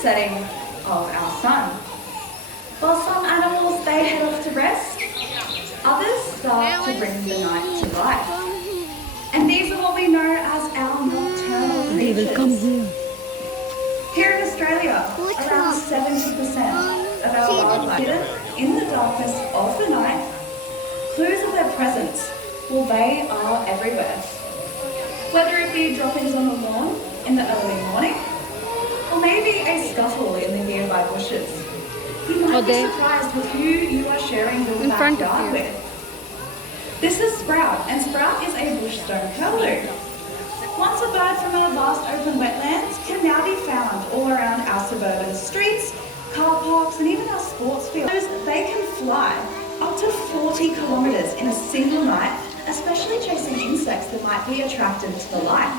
setting of our sun. While some animals, they head off to rest, others start to bring the night to life. And these are what we know as our nocturnal creatures. Here in Australia, around 70% of our wildlife hidden in the darkness of the night. Clues of their presence, well, they are everywhere. Whether it be droppings on the lawn in the early morning, or maybe a scuffle in the nearby bushes. You might be surprised with who you are sharing your backyard with. This is Sprout, and Sprout is a bushstone curlew. Once a bird from our vast open wetlands can now be found all around our suburban streets, car parks, and even our sports fields. They can fly up to 40 kilometres in a single night, especially chasing insects that might be attracted to the light.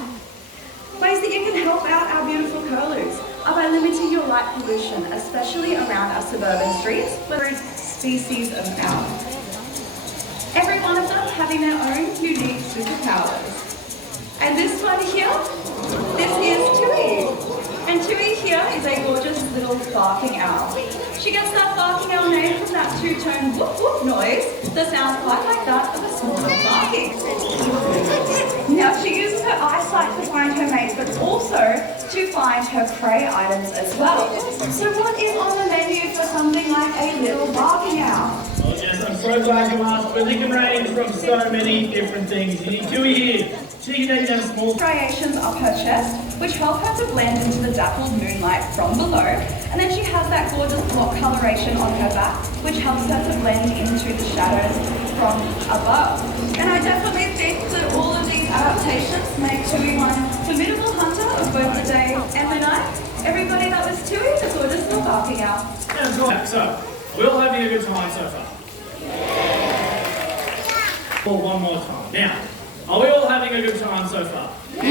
Ways that you can help out our beautiful curlews are by limiting your light pollution, especially around our suburban streets, where it's species of owl. Every one of them having their own unique superpowers. And this one here, this is Tui. And Tui here is a gorgeous little barking owl. She gets that barking owl name from that two-tone whoop whoop noise that sounds quite like that of a small little barking. Now she uses her eyesight to find her mates, but also to find her prey items as well. So what is on the menu for something like a little barking owl? Oh yes, I'm so glad you asked, but it can range from so many different things. You need Tui here. She can take down small striations up her chest, which help her to blend into the dappled moonlight from below. And then she has that gorgeous block coloration on her back, which helps her to blend into the shadows from above. And I definitely think that all of these adaptations make Tui one formidable hunter of both the day and the night. Everybody, that was Tui, the gorgeous little barking owl. Yeah, so, we're all having a good time so far. For one more time. Now, are we all having a good time so far? That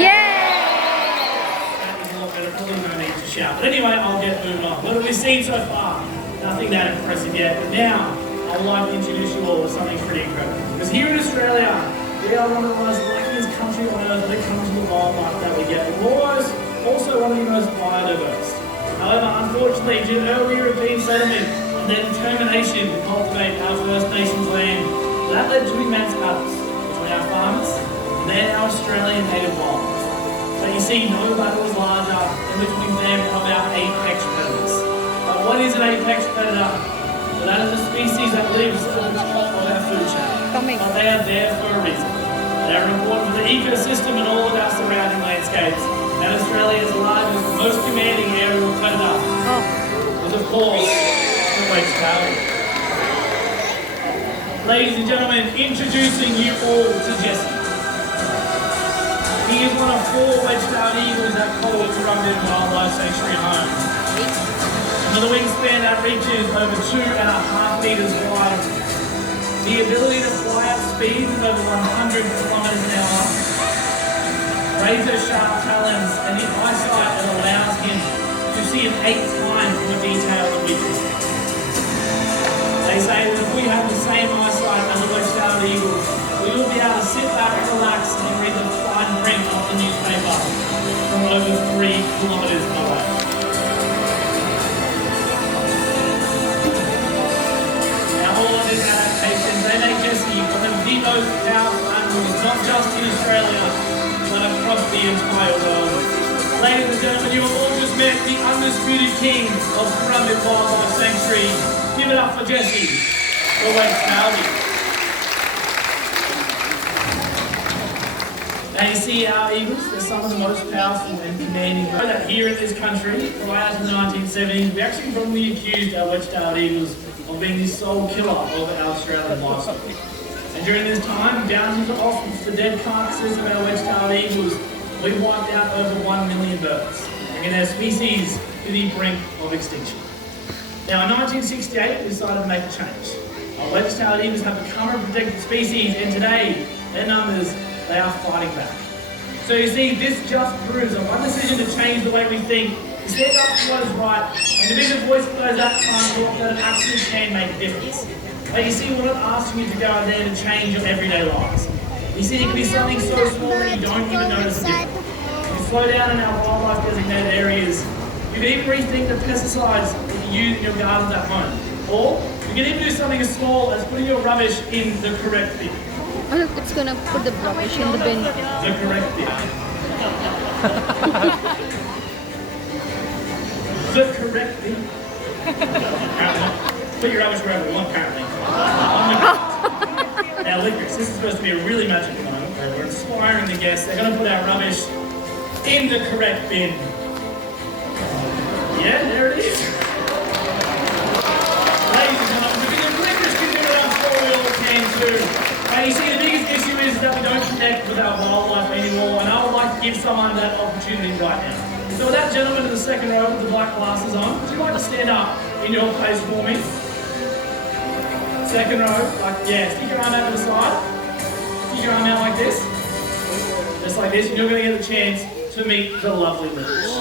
was a lot better, probably no need to shout. But anyway, I'll get moving on. What have we seen so far? Nothing that impressive yet, but now I'd like to introduce you all to something pretty incredible. Because here in Australia, we are one of the most luckiest countries on earth when it comes to the wildlife that we get. And we're also one of the most biodiverse. However, unfortunately, due to early European settlement and their determination to cultivate our First Nations land, that led to immense battles between our farmers and then our Australian native wildlife. But you see, no battle is larger than between them and our apex predators. But what is an apex predator? Well, that is a species that lives at the top of our food chain. But they are there for a reason. They are important for the ecosystem and all of our surrounding landscapes. And Australia's largest, most commanding aerial predator was, of course, the wedge tailed. Ladies and gentlemen, introducing you all to Jesse. He is one of 4 wedge-tailed eagles that call Currumbin Wildlife Sanctuary home. And with a wingspan that reaches over 2.5 meters wide, the ability to fly at speeds of over 100 kilometers an hour, razor-sharp talons, and the eyesight that allows him to see in 8 times more detail than we do. They say that if we have the same eyesight as the wedge-tailed eagles, we will be able to sit back, relax, and read the fine print of the newspaper from over 3 kilometers away. Now, all of these adaptations, they make Jesse one of the most powerful animals, not just in Australia, but across the entire world. Ladies and gentlemen, you have all just met the undisputed king of Currumbin Wildlife Sanctuary. Give it up for Jesse, the wedge-tailed. Now you see our eagles, they're some of the most powerful and commanding birds. That here in this country, prior to the 1970s, we actually probably accused our wedge-tailed eagles of being the sole killer of our Australian livestock. And during this time, down to off the dead carcasses of our wedge-tailed eagles, we wiped out over 1 million birds, bringing their species to the brink of extinction. Now in 1968, we decided to make a change. Our wedge-tailed eagles have become a protected species, and today, their numbers, they are fighting back. So you see, this just proves that one decision to change the way we think, to stand up for what is right, and to be the voice for those that can't talk, that it actually can make a difference. But you see, we're not asking you to go out there to change your everyday lives. You see, it can be something so small that you don't even notice the difference. If you slow down in our wildlife designated areas, You can even rethink the pesticides that you use in your gardens at home. Or you can even do something as small as putting your rubbish in the correct bin. Oh, look, it's gonna put the rubbish in the bin. The correct bin. The correct bin. Put your rubbish wherever you want, apparently. Now, licorice, this is supposed to be a really magical moment where we're inspiring the guests. They're going to put our rubbish in the correct bin. Yeah, there it is. Ladies and gentlemen, because licorice can do it, I'm sure we all can too. And you see, the biggest issue is that we don't connect with our wildlife anymore, and I would like to give someone that opportunity right now. So with that gentleman in the second row with the black glasses on, would you like to stand up in your place for me? Second row, stick your arm out to the side. Stick your arm out like this. Just like this, and you're going to get the chance to meet the lovely licorice.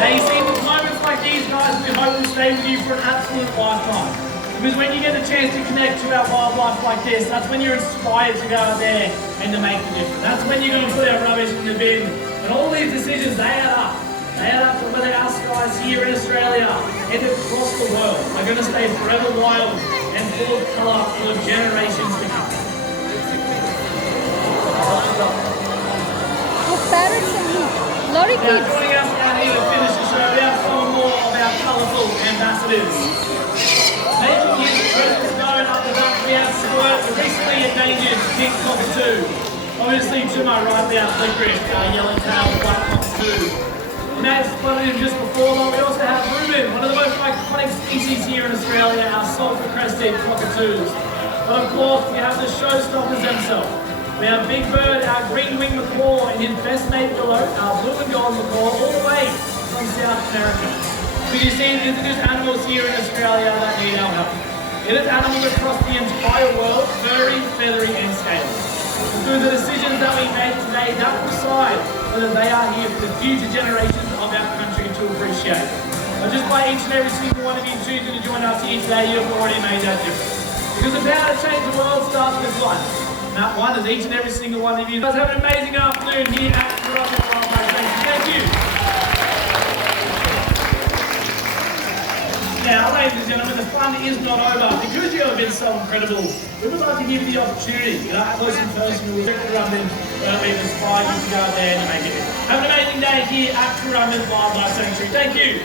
Now you see, with moments like these, guys, we hope will stay with you for an absolute lifetime. Because when you get the chance to connect to our wildlife like this, that's when you're inspired to go out there and to make the difference. That's when you're going to put our rubbish in the bin. And all these decisions, they add up. They add up to whether our skies here in Australia and across the world are going to stay forever wild and full of colour for generations to come. Oh, parrots and lorry Now, kids. joining us out here to finish the show, we have some more of our colourful ambassadors. Making his presence known up the back, we have Squirt, the recently endangered pink cockatoo. Obviously, to my right, we have Licorice, our yellow-tailed black cockatoo. You may have spotted him just before, but we also have Currumbin, one of the most iconic species here in Australia, our sulphur-crested cockatoos. But of course, we have the showstoppers themselves. We have Big Bird, our green-winged macaw, and his best mate below, our blue and gold macaw, all the way from South America. We you see, these are just animals here in Australia that need our help. It is animals across the entire world, furry, feathery, and scaly. Through the decisions that we make today, that will decide whether they are here for the future generations of our country to appreciate. But just by each and every single one of you choosing to join us here today, you've already made that difference. Because the power to change the world starts with one. And that one is each and every single one of you. Guys, have an amazing afternoon here at Currumbin Wildlife Sanctuary. Thank you. Now, ladies and gentlemen, the fun is not over. Because you have been so incredible, we would like to give you the opportunity to get up close and personal with Currumbin, where we've inspired you to go out there and make it. Have an amazing day here at Currumbin Wildlife Sanctuary. Thank you.